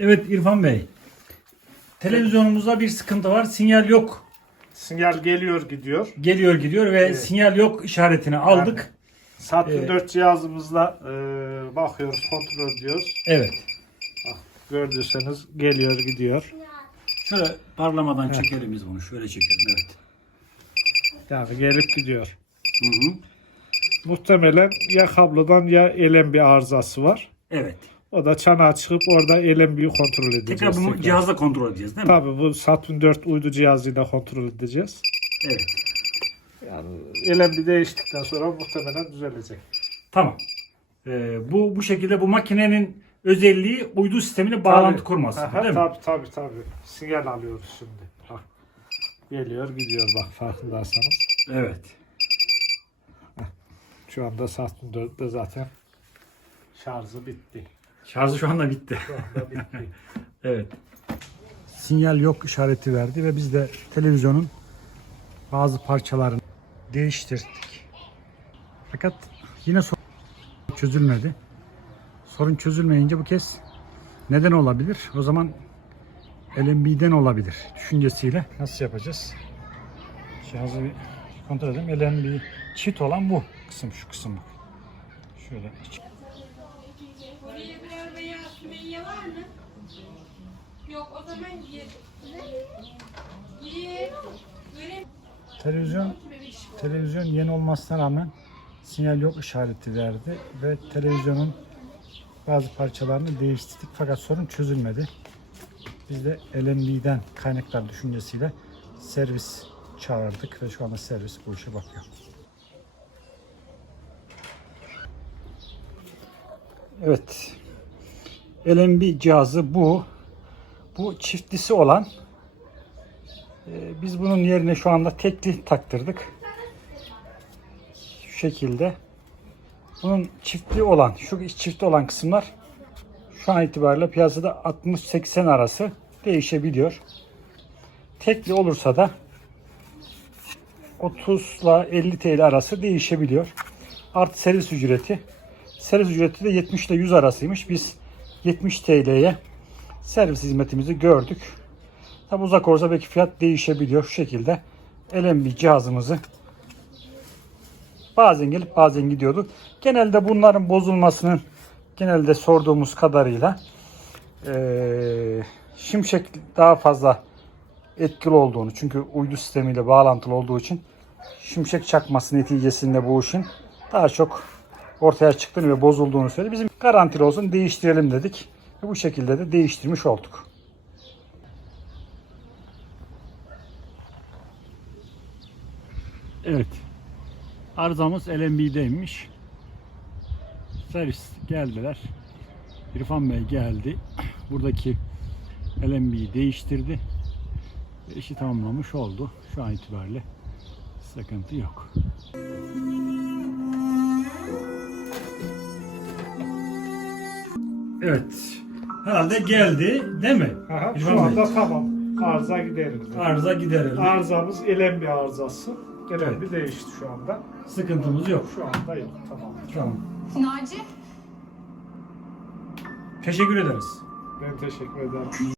Evet İrfan Bey. Televizyonumuzda bir sıkıntı var. Sinyal yok. Sinyal geliyor gidiyor. Geliyor gidiyor ve Evet. sinyal yok işaretini aldık. Sattın Ee, 4 cihazımızla e, bakıyoruz, kontrol ediyoruz. Evet. Gördüyseniz geliyor gidiyor. Şöyle parlamadan çekelim biz bunu. Şöyle çekelim. Evet. Yani gelip gidiyor. Hı hı. Muhtemelen ya kablodan ya elem bir arızası var. Evet. O da çanağa çıkıp orada elembiyi kontrol edeceğiz. Tekrar bunu cihazla kontrol edeceğiz değil mi? Tabii bu Saturn 4 uydu cihazıyla kontrol edeceğiz. Evet. Yani elembi değiştikten sonra muhtemelen düzelecek. Tamam. Ee, bu bu şekilde bu makinenin özelliği uydu sistemine bağlantı Tabii. kurması. Aha, değil mi? Tabii tabii tabii. Sinyal alıyoruz şimdi. Bak. Geliyor gidiyor bak farkındaysanız. Evet. Şu anda Saturn 4'te zaten şarjı bitti. Şarjı şu anda bitti. Şu anda bitti. Evet. Sinyal yok işareti verdi ve biz de televizyonun bazı parçalarını değiştirdik. Fakat yine sorun çözülmedi. Sorun çözülmeyince bu kez neden olabilir? O zaman LMB'den olabilir düşüncesiyle nasıl yapacağız? Cihazı bir kontrol edelim. LMB çift olan bu kısım şu kısım. Şöyle var mı? Yok o zaman. Ye. Böyle Televizyon televizyon yeni olmasına rağmen sinyal yok işareti verdi ve televizyonun bazı parçalarını değiştirdik fakat sorun çözülmedi. Biz de LMB'den kaynaklar düşüncesiyle servis çağırdık ve şu anda servis bu işe bakıyor. Evet. LMB cihazı bu. Bu çiftlisi olan ee, Biz bunun yerine şu anda tekli taktırdık. Şu şekilde. Bunun çiftli olan, şu çiftli olan kısımlar şu an itibariyle piyasada 60-80 arası değişebiliyor. Tekli olursa da 30 ile 50 TL arası değişebiliyor. Artı servis ücreti. Servis ücreti de 70 ile 100 arasıymış. Biz 70 TL'ye servis hizmetimizi gördük. Tabi uzak olursa belki fiyat değişebiliyor şu şekilde. LMB cihazımızı bazen gelip bazen gidiyordu. Genelde bunların bozulmasının genelde sorduğumuz kadarıyla eee, şimşek daha fazla etkili olduğunu çünkü uydu sistemiyle bağlantılı olduğu için şimşek çakması neticesinde bu işin daha çok ortaya çıktığını ve bozulduğunu söyledi. Bizim garantili olsun değiştirelim dedik. Ve bu şekilde de değiştirmiş olduk. Evet. Arızamız LMB'deymiş. Servis geldiler. İrfan Bey geldi. Buradaki LMB'yi değiştirdi. İşi tamamlamış oldu. Şu an itibariyle sıkıntı yok. Evet. Herhalde geldi değil mi? Aha, İrfan şu Bey. anda tamam. Arıza giderildi. Arıza giderildi. Arızamız elem bir arızası. Elem bir değişti şu anda. Sıkıntımız yok. Şu anda yok. Tamam. Tamam. Naci. Teşekkür ederiz. Ben teşekkür ederim.